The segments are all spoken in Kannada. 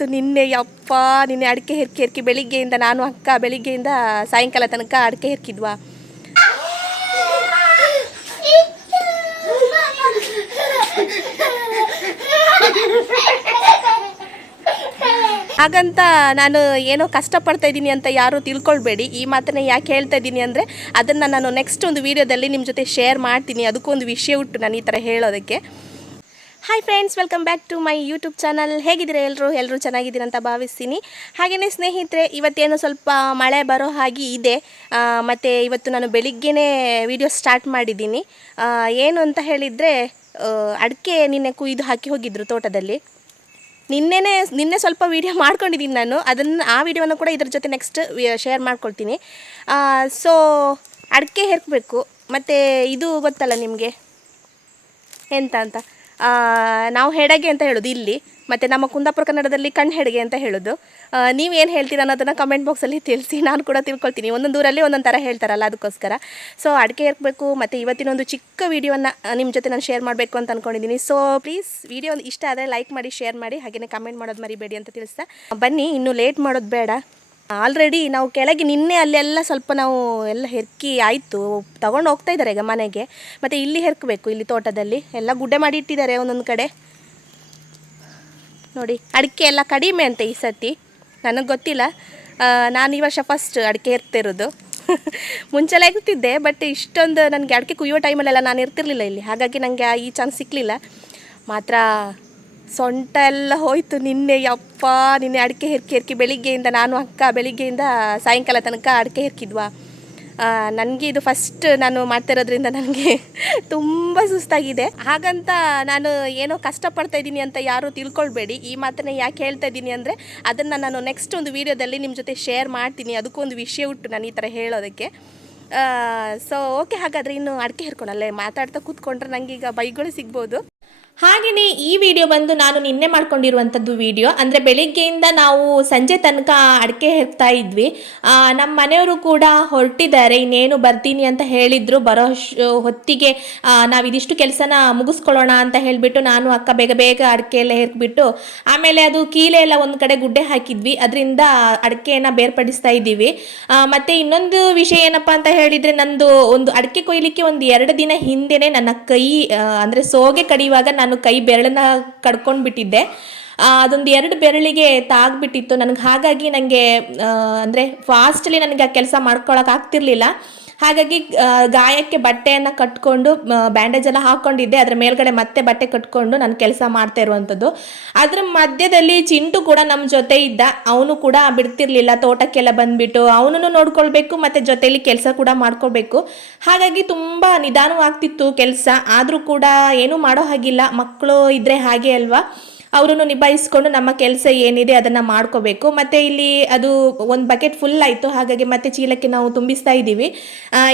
ಹೋಯ್ತು ನಿನ್ನೆ ಯಪ್ಪ, ನಿನ್ನೆ ಅಡಿಕೆ ಹೆರ್ಕಿ ಹೆರ್ಕಿ ಬೆಳಿಗ್ಗೆಯಿಂದ ನಾನು, ಅಕ್ಕ ಬೆಳಿಗ್ಗೆಯಿಂದ ಸಾಯಂಕಾಲ ತನಕ ಅಡಿಕೆ ಹೆರ್ಕಿದ್ವಾ. ಹಾಗಂತ ನಾನು ಏನೋ ಕಷ್ಟಪಡ್ತಾ ಇದ್ದೀನಿ ಅಂತ ಯಾರೂ ತಿಳ್ಕೊಳ್ಬೇಡಿ. ಈ ಮಾತನ್ನ ಯಾಕೆ ಹೇಳ್ತಾ ಇದ್ದೀನಿ ಅಂದರೆ, ಅದನ್ನು ನಾನು ನೆಕ್ಸ್ಟ್ ಒಂದು ವೀಡಿಯೋದಲ್ಲಿ ನಿಮ್ಮ ಜೊತೆ ಶೇರ್ ಮಾಡ್ತೀನಿ. ಅದಕ್ಕೊಂದು ವಿಷಯ ಉಂಟು ನಾನು ಈ ಥರ ಹೇಳೋದಕ್ಕೆ. Hi friends welcome back to my YouTube channel ಹೇಗಿದ್ದೀರಾ ಎಲ್ಲರೂ ಎಲ್ಲರೂ ಚೆನ್ನಾಗಿದ್ದೀರ ಅಂತ ಭಾವಿಸ್ತೀನಿ. ಹಾಗೆಯೇ ಸ್ನೇಹಿತರೆ, ಇವತ್ತೇನು ಸ್ವಲ್ಪ ಮಳೆ ಬರೋ ಹಾಗೆ ಇದೆ. ಮತ್ತು ಇವತ್ತು ನಾನು ಬೆಳಿಗ್ಗೆನೇ ವಿಡಿಯೋ ಸ್ಟಾರ್ಟ್ ಮಾಡಿದ್ದೀನಿ. ಏನು ಅಂತ ಹೇಳಿದರೆ ಅಡಿಕೆ ನಿನ್ನೆ ಕುಯ್ದು ಹಾಕಿ ಹೋಗಿದ್ರು ತೋಟದಲ್ಲಿ. ನಿನ್ನೆನೇ, ನಿನ್ನೆ ಸ್ವಲ್ಪ ವೀಡಿಯೋ ಮಾಡ್ಕೊಂಡಿದ್ದೀನಿ ನಾನು. ಅದನ್ನು, ಆ ವಿಡಿಯೋನ ಕೂಡ ಇದ್ರ ಜೊತೆ ನೆಕ್ಸ್ಟ್ ಶೇರ್ ಮಾಡ್ಕೊಳ್ತೀನಿ. ಸೊ ಅಡಿಕೆ ಹೆರ್ಕಬೇಕು. ಮತ್ತು ಇದು ಗೊತ್ತಲ್ಲ ನಿಮಗೆ? ಎಂತ ಅಂತ? ನಾವು ಹೆಡಗೆ ಅಂತ ಹೇಳೋದು ಇಲ್ಲಿ, ಮತ್ತು ನಮ್ಮ ಕುಂದಾಪುರ ಕನ್ನಡದಲ್ಲಿ ಕಣ್ಣು ಹೆಡಗೆ ಅಂತ ಹೇಳೋದು. ನೀವೇನು ಹೇಳ್ತೀರ ಅನ್ನೋದನ್ನು ಕಮೆಂಟ್ ಬಾಕ್ಸಲ್ಲಿ ತಿಳಿಸಿ, ನಾನು ಕೂಡ ತಿಳ್ಕೊಳ್ತೀನಿ. ಒಂದೊಂದು ಊರಲ್ಲಿ ಒಂದೊಂದು ಥರ ಹೇಳ್ತಾರಲ್ಲ ಅದಕ್ಕೋಸ್ಕರ. ಸೊ ಅಡಿಕೆ ಇರಬೇಕು, ಮತ್ತು ಇವತ್ತಿನೊಂದು ಚಿಕ್ಕ ವೀಡಿಯೋನ ನಿಮ್ಮ ಜೊತೆ ನಾನು ಶೇರ್ ಮಾಡಬೇಕು ಅಂತ ಅಂದ್ಕೊಂಡಿದ್ದೀನಿ ಸೊ ಪ್ಲೀಸ್ ವೀಡಿಯೋ ಇಷ್ಟ ಆದರೆ ಲೈಕ್ ಮಾಡಿ ಶೇರ್ ಮಾಡಿ ಹಾಗೆಯೇ ಕಮೆಂಟ್ ಮಾಡೋದು ಮರಿಬೇಡಿ ಅಂತ ತಿಳಿಸ್ತಾ. ಬನ್ನಿ, ಇನ್ನೂ ಲೇಟ್ ಮಾಡೋದು ಬೇಡ. ಆಲ್ರೆಡಿ ನಾವು ಕೆಳಗೆ ನಿನ್ನೆ ಅಲ್ಲೆಲ್ಲ ಸ್ವಲ್ಪ ನಾವು ಎಲ್ಲ ಹೆರ್ಕಿ ಆಯಿತು, ತಗೊಂಡು ಹೋಗ್ತಾ ಇದ್ದಾರೆ ಈಗ ಮನೆಗೆ. ಮತ್ತು ಇಲ್ಲಿ ಹೆರ್ಕಬೇಕು, ಇಲ್ಲಿ ತೋಟದಲ್ಲಿ. ಎಲ್ಲ ಗುಡ್ಡೆ ಮಾಡಿ ಇಟ್ಟಿದ್ದಾರೆ ಒಂದೊಂದು ಕಡೆ. ನೋಡಿ, ಅಡಿಕೆ ಎಲ್ಲ ಕಡಿಮೆ ಅಂತೆ ಈ ಸತಿ. ನನಗೆ ಗೊತ್ತಿಲ್ಲ. ನಾನು ಈ ವರ್ಷ ಫಸ್ಟ್ ಅಡಿಕೆ ಹೆರ್ತಿರೋದು. ಮುಂಚೆಲ್ಲ ಇರ್ತಿದ್ದೆ ಬಟ್ ಇಷ್ಟೊಂದು ನನಗೆ ಅಡಿಕೆ ಕುಯ್ಯೋ ಟೈಮಲ್ಲೆಲ್ಲ ನಾನು ಇರ್ತಿರ್ಲಿಲ್ಲ ಇಲ್ಲಿ. ಹಾಗಾಗಿ ನನಗೆ ಈ ಚಾನ್ಸ್ ಸಿಕ್ಕಲಿಲ್ಲ ಮಾತ್ರ ಸೊಂಟ ಎಲ್ಲ ಹೋಯ್ತು ನಿನ್ನೆ, ಯಪ್ಪ, ನಿನ್ನೆ ಅಡಿಕೆ ಹೆರ್ಕಿ ಹೆರ್ಕಿ ಬೆಳಿಗ್ಗೆಯಿಂದ ನಾನು ಅಕ್ಕ ಬೆಳಿಗ್ಗೆಯಿಂದ ಸಾಯಂಕಾಲ ತನಕ ಅಡಿಕೆ ಹೆರ್ಕಿದ್ವಾ. ನನಗೆ ಇದು ಫಸ್ಟ್ ನಾನು ಮಾಡ್ತಿರೋದ್ರಿಂದ ನನಗೆ ತುಂಬ ಸುಸ್ತಾಗಿದೆ. ಹಾಗಂತ ನಾನು ಏನೋ ಕಷ್ಟಪಡ್ತಾ ಇದ್ದೀನಿ ಅಂತ ಯಾರೂ ತಿಳ್ಕೊಳ್ಬೇಡಿ. ಈ ಮಾತನ್ನ ಯಾಕೆ ಹೇಳ್ತಾ ಇದ್ದೀನಿ ಅಂದರೆ, ಅದನ್ನು ನಾನು ನೆಕ್ಸ್ಟ್ ಒಂದು ವೀಡಿಯೋದಲ್ಲಿ ನಿಮ್ಮ ಜೊತೆ ಶೇರ್ ಮಾಡ್ತೀನಿ. ಅದಕ್ಕೊಂದು ವಿಷಯ ಉಂಟು ನಾನು ಈ ಥರ ಹೇಳೋದಕ್ಕೆ. ಸೊ ಓಕೆ ಹಾಗಾದರೆ ಇನ್ನು ಅಡಿಕೆ ಹೇರ್ಕೊಳಲ್ಲೇ. ಮಾತಾಡ್ತಾ ಕೂತ್ಕೊಂಡ್ರೆ ನನಗೀಗ ಬೈಗಳು ಸಿಗ್ಬೋದು. ಹಾಗೆಯೇ ಈ ವಿಡಿಯೋ ಬಂದು ನಾನು ನಿನ್ನೆ ಮಾಡ್ಕೊಂಡಿರುವಂಥದ್ದು ವಿಡಿಯೋ ಅಂದರೆ ಬೆಳಿಗ್ಗೆಯಿಂದ ನಾವು ಸಂಜೆ ತನಕ ಅಡಿಕೆ ಹೆರ್ತಾ ಇದ್ವಿ. ನಮ್ಮ ಮನೆಯವರು ಕೂಡ ಹೊರಟಿದ್ದಾರೆ. ಇನ್ನೇನು ಬರ್ತೀನಿ ಅಂತ ಹೇಳಿದ್ರು. ಬರೋ ಹೊತ್ತಿಗೆ ನಾವು ಇದಿಷ್ಟು ಕೆಲಸನ ಮುಗಿಸ್ಕೊಳ್ಳೋಣ ಅಂತ ಹೇಳಿಬಿಟ್ಟು ನಾನು ಅಕ್ಕ ಬೇಗ ಬೇಗ ಅಡಿಕೆ ಎಲ್ಲ ಆಮೇಲೆ ಅದು ಕೀಲೆ ಎಲ್ಲ ಒಂದು ಕಡೆ ಗುಡ್ಡೆ ಹಾಕಿದ್ವಿ. ಅದರಿಂದ ಅಡಿಕೆಯನ್ನು ಬೇರ್ಪಡಿಸ್ತಾ ಇದ್ದೀವಿ. ಮತ್ತು ಇನ್ನೊಂದು ವಿಷಯ ಏನಪ್ಪ ಅಂತ ಹೇಳಿದರೆ ನಂದು ಒಂದು ಅಡಿಕೆ ಕೊಯ್ಲಿಕ್ಕೆ ಒಂದು ಎರಡು ದಿನ ಹಿಂದೆನೇ ನನ್ನ ಕೈ ಅಂದರೆ ಸೋಗೆ ಕಡಿಯುವಾಗ ನಾನು ಕೈ ಬೆರಳನ್ನ ಕಡ್ಕೊಂಡು ಬಿಟ್ಟಿದ್ದೆ ಅದೊಂದು ಎರಡು ಬೆರಳಿಗೆ ತಾಗ್ಬಿಟ್ಟಿತ್ತು. ನನಗೆ ಹಾಗಾಗಿ ನನಗೆ ಅಂದರೆ ಫಾಸ್ಟ್ಲಿ ನನಗೆ ಆ ಕೆಲಸ ಮಾಡ್ಕೊಳಕ್ಕೆ ಆಗ್ತಿರ್ಲಿಲ್ಲ. ಹಾಗಾಗಿ ಗಾಯಕ್ಕೆ ಬಟ್ಟೆಯನ್ನು ಕಟ್ಕೊಂಡು ಬ್ಯಾಂಡೇಜ್ ಎಲ್ಲ ಹಾಕ್ಕೊಂಡಿದ್ದೆ ಅದರ ಮೇಲ್ಗಡೆ ಮತ್ತೆ ಬಟ್ಟೆ ಕಟ್ಕೊಂಡು ನಾನು ಕೆಲಸ ಮಾಡ್ತಾ ಇರುವಂಥದ್ದು. ಅದರ ಮಧ್ಯದಲ್ಲಿ ಚಿಂಟು ಕೂಡ ನಮ್ಮ ಜೊತೆ ಇದ್ದ. ಅವನು ಕೂಡ ಬಿಡ್ತಿರ್ಲಿಲ್ಲ. ತೋಟಕ್ಕೆಲ್ಲ ಬಂದ್ಬಿಟ್ಟು ಅವನನ್ನು ನೋಡ್ಕೊಳ್ಬೇಕು, ಮತ್ತು ಜೊತೆಯಲ್ಲಿ ಕೆಲಸ ಕೂಡ ಮಾಡ್ಕೊಳ್ಬೇಕು. ಹಾಗಾಗಿ ತುಂಬ ನಿಧಾನವಾಗ್ತಿತ್ತು ಕೆಲಸ. ಆದರೂ ಕೂಡ ಏನೂ ಮಾಡೋ ಹಾಗಿಲ್ಲ. ಮಕ್ಕಳು ಇದ್ದರೆ ಹಾಗೆ ಅಲ್ವಾ? ಅವರನ್ನು ನಿಭಾಯಿಸ್ಕೊಂಡು ನಮ್ಮ ಕೆಲಸ ಏನಿದೆ ಅದನ್ನು ಮಾಡ್ಕೋಬೇಕು. ಮತ್ತು ಇಲ್ಲಿ ಅದು ಒಂದು ಬಕೆಟ್ ಫುಲ್ ಆಯಿತು. ಹಾಗಾಗಿ ಮತ್ತೆ ಚೀಲಕ್ಕೆ ನಾವು ತುಂಬಿಸ್ತಾ ಇದ್ದೀವಿ.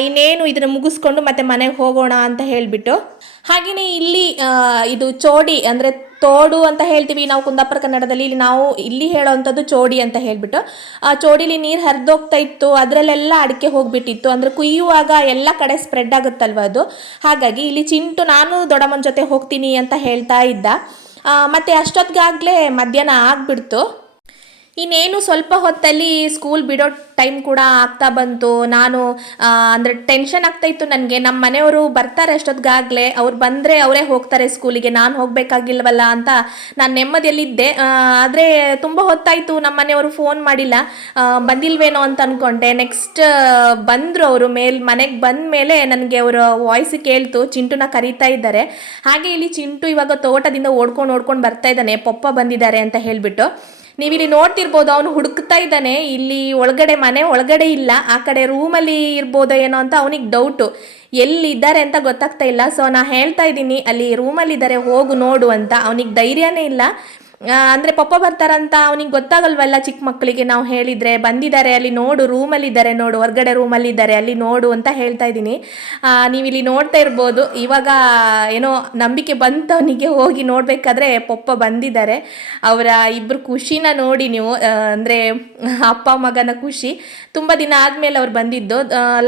ಇನ್ನೇನು ಇದನ್ನು ಮುಗಿಸ್ಕೊಂಡು ಮತ್ತೆ ಮನೆಗೆ ಹೋಗೋಣ ಅಂತ ಹೇಳಿಬಿಟ್ಟು. ಹಾಗೆಯೇ ಇಲ್ಲಿ ಇದು ಚೋಡಿ ಅಂದರೆ ತೋಡು ಅಂತ ಹೇಳ್ತೀವಿ ನಾವು ಕುಂದಾಪುರ ಕನ್ನಡದಲ್ಲಿ. ಇಲ್ಲಿ ನಾವು ಇಲ್ಲಿ ಹೇಳೋವಂಥದ್ದು ಚೋಡಿ ಅಂತ ಹೇಳ್ಬಿಟ್ಟು. ಆ, ಚೋಡಿಲಿ ನೀರು ಹರಿದೋಗ್ತಾ ಇತ್ತು. ಅದರಲ್ಲೆಲ್ಲ ಅಡಿಕೆ ಹೋಗ್ಬಿಟ್ಟಿತ್ತು. ಅಂದರೆ ಕುಯ್ಯುವಾಗ ಎಲ್ಲ ಕಡೆ ಸ್ಪ್ರೆಡ್ ಆಗುತ್ತಲ್ವ ಅದು. ಹಾಗಾಗಿ ಇಲ್ಲಿ ಚಿಂಟು, ನಾನು ದೊಡ್ಡಮ್ಮನ ಜೊತೆ ಹೋಗ್ತೀನಿ ಅಂತ ಹೇಳ್ತಾ ಇದ್ದ. ಮತ್ತೆ ಅಷ್ಟೊತ್ತಿಗಾಗಲೇ ಮಧ್ಯಾಹ್ನ ಆಗ್ಬಿಡ್ತು. ಇನ್ನೇನು ಸ್ವಲ್ಪ ಹೊತ್ತಲ್ಲಿ ಸ್ಕೂಲ್ ಬಿಡೋ ಟೈಮ್ ಕೂಡ ಆಗ್ತಾ ಬಂತು. ನಾನು ಅಂದರೆ ಟೆನ್ಷನ್ ಆಗ್ತಾ ಇತ್ತು ನನಗೆ. ನಮ್ಮ ಮನೆಯವರು ಬರ್ತಾರೆ ಅಷ್ಟೊತ್ತಿಗಾಗಲೇ ಅವ್ರು ಬಂದರೆ ಅವರೇ ಹೋಗ್ತಾರೆ ಸ್ಕೂಲಿಗೆ ನಾನು ಹೋಗಬೇಕಾಗಿಲ್ವಲ್ಲ ಅಂತ ನಾನು ನೆಮ್ಮದಿಯಲ್ಲಿದ್ದೆ. ಆದರೆ ತುಂಬ ಹೊತ್ತಾಯಿತು. ನಮ್ಮ ಮನೆಯವರು ಫೋನ್ ಮಾಡಿಲ್ಲ. ಬಂದಿಲ್ವೇನೋ ಅಂತ ಅಂದ್ಕೊಂಡೆ ನೆಕ್ಸ್ಟ್ ಬಂದರು ಅವರು ಮೇಲ್, ಮನೆಗೆ ಬಂದ ಮೇಲೆ ನನಗೆ ಅವರ ವಾಯ್ಸ್ ಕೇಳ್ತು. ಚಿಂಟುನ ಕರೀತಾ ಇದ್ದಾರೆ. ಹಾಗೆ ಇಲ್ಲಿ ಚಿಂಟು ಇವಾಗ ತೋಟದಿಂದ ಓಡ್ಕೊಂಡು ಓಡ್ಕೊಂಡು ಬರ್ತಾ ಇದ್ದಾನೆ. ಪಪ್ಪ ಬಂದಿದ್ದಾರೆ ಅಂತ ಹೇಳಿಬಿಟ್ಟು. ನೀವಿಲ್ಲಿ ನೋಡ್ತಿರ್ಬೋದು, ಅವನು ಹುಡುಕ್ತಾ ಇದ್ದಾನೆ. ಇಲ್ಲಿ ಒಳಗಡೆ ಮನೆ ಒಳಗಡೆ ಇಲ್ಲ. ಆ ಕಡೆ ರೂಮಲ್ಲಿ ಇರ್ಬೋದೋ ಏನೋ ಅಂತ ಅವನಿಗೆ ಡೌಟು ಎಲ್ಲಿದ್ದಾರೆ ಅಂತ ಗೊತ್ತಾಗ್ತಾ ಇಲ್ಲ. ಸೊ ನಾ ಹೇಳ್ತಾ ಇದ್ದೀನಿ, ಅಲ್ಲಿ ರೂಮಲ್ಲಿದ್ದಾರೆ, ಹೋಗು, ನೋಡು ಅಂತ. ಅವನಿಗೆ ಧೈರ್ಯನೇ ಇಲ್ಲ. ಅಂದ್ರೆ ಪಪ್ಪ ಬರ್ತಾರಂತ ಅವನಿಗೆ ಗೊತ್ತಾಗಲ್ವಲ್ಲ ಚಿಕ್ಕ ಮಕ್ಕಳಿಗೆ ನಾವು ಹೇಳಿದರೆ, ಬಂದಿದ್ದಾರೆ, ಅಲ್ಲಿ ನೋಡು, ರೂಮಲ್ಲಿದ್ದಾರೆ ನೋಡು, ಹೊರ್ಗಡೆ ರೂಮಲ್ಲಿದ್ದಾರೆ, ಅಲ್ಲಿ ನೋಡು ಅಂತ ಹೇಳ್ತಾ ಇದ್ದೀನಿ. ನೀವು ಇಲ್ಲಿ ನೋಡ್ತಾ ಇರ್ಬೋದು, ಇವಾಗ ಏನೋ ನಂಬಿಕೆ ಬಂತು ಅವನಿಗೆ ಹೋಗಿ ನೋಡಬೇಕಾದ್ರೆ ಪಪ್ಪ ಬಂದಿದ್ದಾರೆ. ಅವರ ಇಬ್ಬರು ಖುಷಿನ ನೋಡಿ ನೀವು ಅಂದರೆ ಅಪ್ಪ ಮಗನ ಖುಷಿ. ತುಂಬ ದಿನ ಆದಮೇಲೆ ಅವ್ರು ಬಂದಿದ್ದು.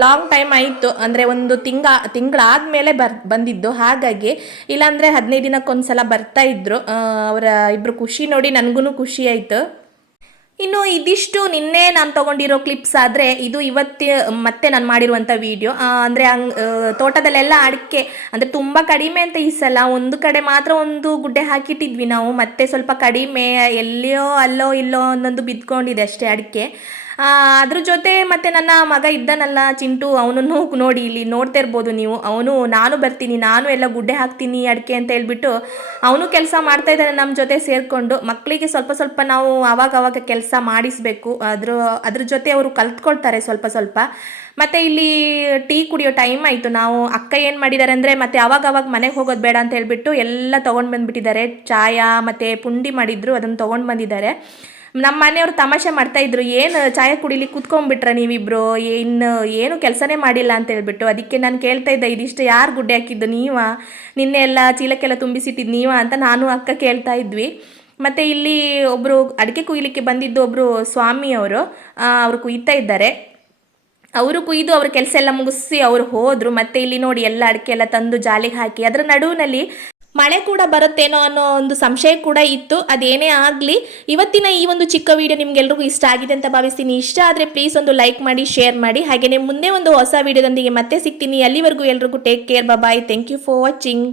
ಲಾಂಗ್ ಟೈಮ್ ಆಯಿತು, ಅಂದರೆ ಒಂದು ತಿಂಗ ತಿಂಗಳಾದಮೇಲೆ ಬರ್, ಬಂದಿದ್ದು. ಹಾಗಾಗಿ ಇಲ್ಲಾಂದರೆ ಹದಿನೈದು ದಿನಕ್ಕೊಂದ್ಸಲ ಬರ್ತಾ ಇದ್ರು. ಅವರ ಇಬ್ಬರು ಖುಷಿ ನೋಡಿ ನನಗೂ ಖುಷಿ ಆಯಿತು. ಇನ್ನು ಇದಿಷ್ಟು ನಿನ್ನೆ ನಾನು ತೊಗೊಂಡಿರೋ ಕ್ಲಿಪ್ಸ್ ಆದರೆ ಇದು ಇವತ್ತು ಮತ್ತೆ ನಾನು ಮಾಡಿರುವಂಥ ವೀಡಿಯೋ ಅಂದರೆ ಹಂಗ್ ತೋಟದಲ್ಲೆಲ್ಲ ಅಡಿಕೆ ಅಂದರೆ ತುಂಬ ಕಡಿಮೆ ಅಂತ ಈ ಸಲ. ಒಂದು ಕಡೆ ಮಾತ್ರ ಒಂದು ಗುಡ್ಡೆ ಹಾಕಿಟ್ಟಿದ್ವಿ ನಾವು. ಮತ್ತೆ ಸ್ವಲ್ಪ ಕಡಿಮೆ ಎಲ್ಲಿಯೋ ಅಲ್ಲೋ ಇಲ್ಲೋ ಒಂದೊಂದು ಬಿದ್ಕೊಂಡಿದೆ ಅಷ್ಟೇ ಅಡಿಕೆ. ಅದ್ರ ಜೊತೆ ಮತ್ತೆ ನನ್ನ ಮಗ ಇದ್ದಾನಲ್ಲ ಚಿಂಟು ಅವನನ್ನು ನೋಡಿ ಇಲ್ಲಿ ನೋಡ್ತಾ ಇರ್ಬೋದು ನೀವು. ಅವನು, ನಾನು ಬರ್ತೀನಿ, ನಾನು ಎಲ್ಲ ಗುಡ್ಡೆ ಹಾಕ್ತೀನಿ ಅಡಿಕೆ ಅಂತ ಹೇಳ್ಬಿಟ್ಟು ಅವನು ಕೆಲಸ ಮಾಡ್ತಾ ಇದ್ದಾನೆ ನಮ್ಮ ಜೊತೆ ಸೇರಿಕೊಂಡು. ಮಕ್ಕಳಿಗೆ ಸ್ವಲ್ಪ ಸ್ವಲ್ಪ ನಾವು ಆವಾಗ ಆವಾಗ ಕೆಲಸ ಮಾಡಿಸ್ಬೇಕು. ಅದ್ರ ಅದ್ರ ಜೊತೆ ಅವರು ಕಲ್ತ್ಕೊಳ್ತಾರೆ ಸ್ವಲ್ಪ ಸ್ವಲ್ಪ. ಮತ್ತು ಇಲ್ಲಿ ಟೀ ಕುಡಿಯೋ ಟೈಮ್ ಆಯಿತು. ನಾವು ಅಕ್ಕ ಏನು ಮಾಡಿದ್ದಾರೆ ಅಂದರೆ ಮತ್ತೆ ಅವಾಗ ಅವಾಗ ಮನೆಗೆ ಹೋಗೋದು ಬೇಡ ಅಂತ ಹೇಳ್ಬಿಟ್ಟು ಎಲ್ಲ ತೊಗೊಂಡು ಬಂದುಬಿಟ್ಟಿದ್ದಾರೆ. ಚಾಯ ಮತ್ತು ಪುಂಡಿ ಮಾಡಿದ್ರು, ಅದನ್ನು ತೊಗೊಂಡು ಬಂದಿದ್ದಾರೆ. ನಮ್ಮ ಮನೆಯವರು ತಮಾಷೆ ಮಾಡ್ತಾ ಇದ್ರು, ಏನು ಚಾಯ ಕುಡಿಲಿ, ಕುತ್ಕೊಂಡ್ಬಿಟ್ರ ನೀವಿಬ್ರು? ಇನ್ನು ಏನು ಕೆಲಸನೇ ಮಾಡಿಲ್ಲ ಅಂತ ಹೇಳ್ಬಿಟ್ಟು, ಅದಕ್ಕೆ ನಾನು ಕೇಳ್ತಾ ಇದ್ದೆ, ಇದಿಷ್ಟು ಯಾರು ಗುಡ್ಡೆ ಹಾಕಿದ್ದು, ನೀವಾ? ನಿನ್ನೆ ಎಲ್ಲ ಚೀಲಕ್ಕೆಲ್ಲ ತುಂಬಿಸಿಟ್ಟಿದ್ದು ನೀವಾ? ಅಂತ ನಾನು ಅಕ್ಕ ಕೇಳ್ತಾ ಇದ್ವಿ. ಮತ್ತು ಇಲ್ಲಿ ಒಬ್ಬರು ಅಡಿಕೆ ಕುಯ್ಲಿಕ್ಕೆ ಬಂದಿದ್ದು ಒಬ್ಬರು ಸ್ವಾಮಿಯವರು ಅವರು ಕುಯ್ತಾ ಇದ್ದಾರೆ. ಅವರು ಕುಯ್ದು ಅವ್ರ ಕೆಲಸ ಎಲ್ಲ ಮುಗಿಸಿ ಅವರು ಹೋದರು. ಮತ್ತೆ ಇಲ್ಲಿ ನೋಡಿ ಎಲ್ಲ ಅಡಿಕೆ ಎಲ್ಲ ತಂದು ಜಾಲಿಗೆ ಹಾಕಿ, ಅದರ ನಡುವಿನಲ್ಲಿ ಮಳೆ ಕೂಡ ಬರುತ್ತೇನೋ ಅನ್ನೋ ಒಂದು ಸಂಶಯ ಕೂಡ ಇತ್ತು. ಅದೇನೇ ಆಗಲಿ, ಇವತ್ತಿನ ಈ ಒಂದು ಚಿಕ್ಕ ವಿಡಿಯೋ ನಿಮ್ಗೆಲ್ರಿಗೂ ಇಷ್ಟ ಆಗಿದೆ ಅಂತ ಭಾವಿಸ್ತೀನಿ. ಇಷ್ಟ ಆದರೆ ಪ್ಲೀಸ್ ಒಂದು ಲೈಕ್ ಮಾಡಿ ಶೇರ್ ಮಾಡಿ. ಹಾಗೆಯೇ ಮುಂದೆ ಒಂದು ಹೊಸ ವಿಡಿಯೋದೊಂದಿಗೆ ಮತ್ತೆ ಸಿಗ್ತೀನಿ. ಅಲ್ಲಿವರೆಗೂ ಎಲ್ರಿಗೂ take care bye thank you for watching